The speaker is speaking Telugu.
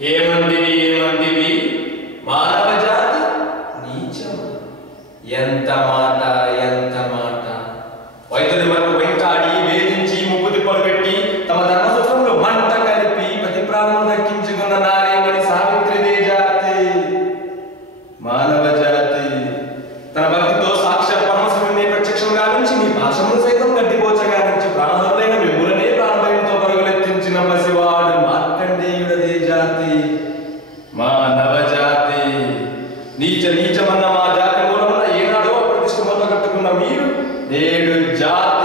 ఏమంటివి మానవ జాతి నీచం. ఎంత మాట వైద్యుడి వరకు వెంటాడి వేధించి ముప్పు తిప్పలు పెట్టి తమ ధర్మసూత్రంలో మంట కలిపి ప్రతి ప్రాణం దక్కించుకున్న నారేమని సావిత్రిదే జాతి మానవ జాతి. తన భక్తితో సాక్షాత్ పరమశివుని ప్రత్యక్షంగా నుంచి నీ భాషమును సైతం గడ్డిపోచగా నుంచి ప్రాణహరులైన మిమ్ములనే ప్రాణభయంతో పరుగులెత్తించిన పసివాడు మార్కండేయుడదే జాతి మానవ జాతి. నీచమన్న మా జాతి మూలమున ఏనాడో ప్రతిష్ట మొదలు కట్టుకున్న మీరు నేడు జాతి